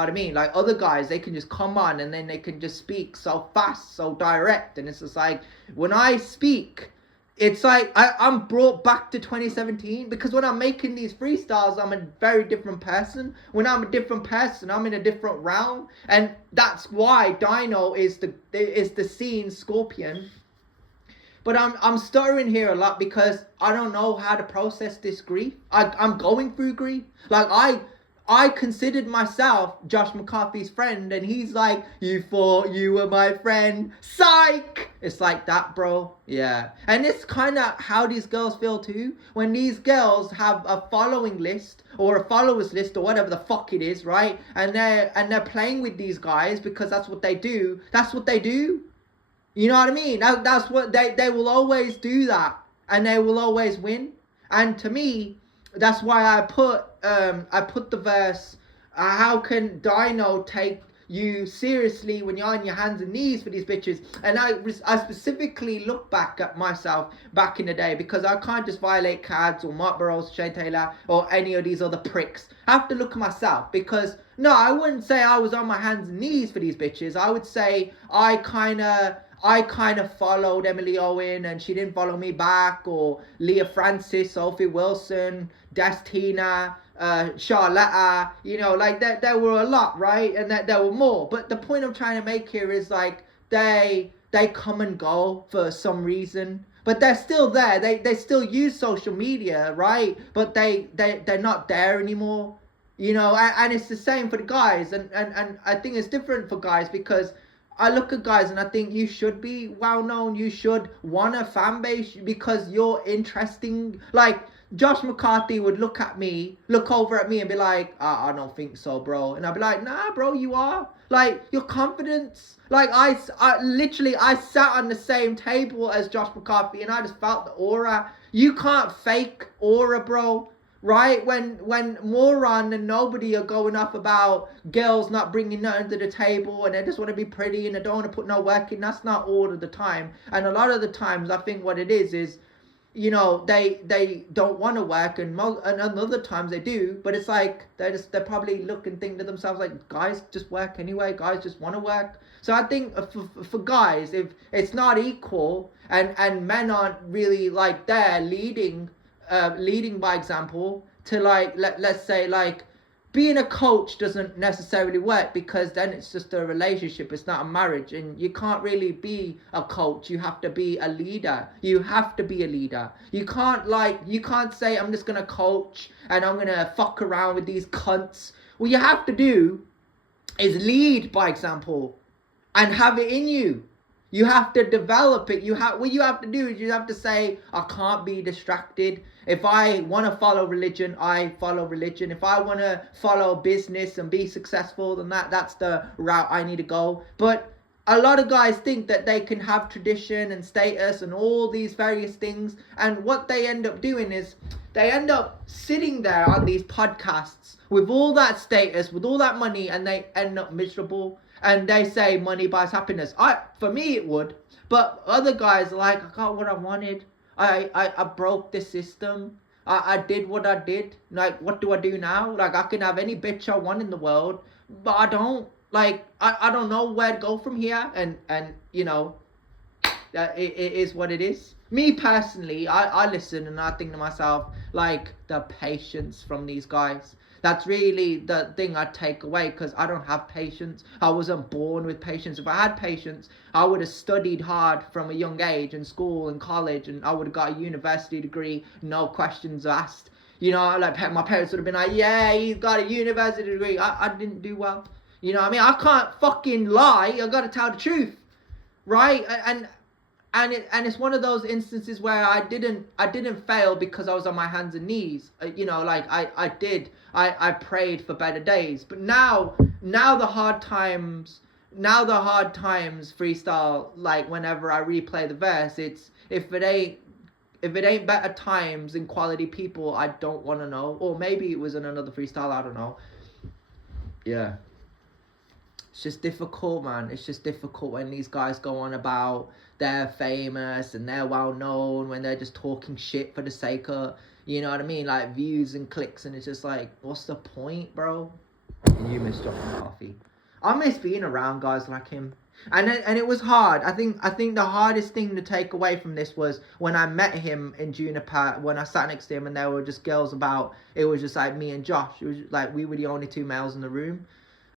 what I mean? Like other guys, they can just come on and then they can just speak so fast, so direct, and it's just like when I speak, it's like I'm brought back to 2017, because when I'm making these freestyles, I'm a very different person. When I'm a different person, I'm in a different realm, and that's why Dino is the scene Scorpion. But I'm stuttering here a lot because I don't know how to process this grief. I'm going through grief. Like I considered myself Josh McCarthy's friend, and he's like, you thought you were my friend, psych. It's like that, bro. Yeah. And it's kind of how these girls feel too. When these girls have a following list or a followers list or whatever the fuck it is, right? And they're playing with these guys because that's what they do. That's what they do. You know what I mean? That's what they will always do that, and they will always win. And to me, that's why I put the verse, how can Dino take you seriously when you're on your hands and knees for these bitches? And I specifically look back at myself back in the day, because I can't just violate Cads or Mark Burrows, Shay Taylor, or any of these other pricks. I have to look at myself, because no, I wouldn't say I was on my hands and knees for these bitches. I would say I kind of followed Emily Owen and she didn't follow me back, or Leah Francis, Sophie Wilson, Destina, Charlotta, you know, like there were a lot, right? And that there were more. But the point I'm trying to make here is like they come and go for some reason, but they're still there. They still use social media, right? But they're not there anymore. You know, and it's the same for the guys, and I think it's different for guys, because I look at guys and I think you should be well known. You should want a fan base because you're interesting. Like Josh McCarthy would look over at me and be like, I don't think so, bro. And I'd be like, nah, bro, you are. Like your confidence. Like I literally sat on the same table as Josh McCarthy and I just felt the aura. You can't fake aura, bro. Right? When Moron and nobody are going off about girls not bringing nothing to the table and they just want to be pretty and they don't want to put no work in, that's not all of the time. And a lot of the times I think what it is, you know, they don't want to work, and other times they do, but it's like they probably look and think to themselves like, guys just work anyway, guys just want to work. So I think for guys, if it's not equal and men aren't really like there leading by example, to like let's say like being a coach doesn't necessarily work, because then it's just a relationship, it's not a marriage, and you can't really be a coach. You have to be a leader. You can't say I'm just gonna coach and I'm gonna fuck around with these cunts. What you have to do is lead by example and have it in you. You have to develop it. What you have to do is you have to say, I can't be distracted. If I want to follow religion, I follow religion. If I want to follow business and be successful, then that's the route I need to go. But a lot of guys think that they can have tradition and status and all these various things. And what they end up doing is they end up sitting there on these podcasts with all that status, with all that money, and they end up miserable. And they say money buys happiness. For me it would, but other guys are like, I got what I wanted. I broke the system. I did what I did. Like, what do I do now? Like, I can have any bitch I want in the world, but I don't. Like, I don't know where to go from here. And you know, it is what it is. Me personally, I listen and I think to myself, like, the patience from these guys. That's really the thing I take away, because I don't have patience. I wasn't born with patience. If I had patience, I would have studied hard from a young age in school and college, and I would have got a university degree, no questions asked. You know, like my parents would have been like, yeah, he's got a university degree. I didn't do well. You know what I mean? I can't fucking lie. I got to tell the truth. Right? And it's one of those instances where I didn't fail because I was on my hands and knees. You know, like I prayed for better days. But now the hard times freestyle, like whenever I replay the verse, it's if it ain't better times and quality people, I don't want to know. Or maybe it was in another freestyle, I don't know. Yeah. It's just difficult, man. It's just difficult when these guys go on about they're famous and they're well known, when they're just talking shit for the sake of, you know what I mean, like views and clicks, and it's just like, what's the point, bro? And you miss Josh McCarthy. I miss being around guys like him. And it was hard. I think the hardest thing to take away from this was when I met him in Juniper, when I sat next to him and there were just girls about. It was just like me and Josh. It was like we were the only two males in the room.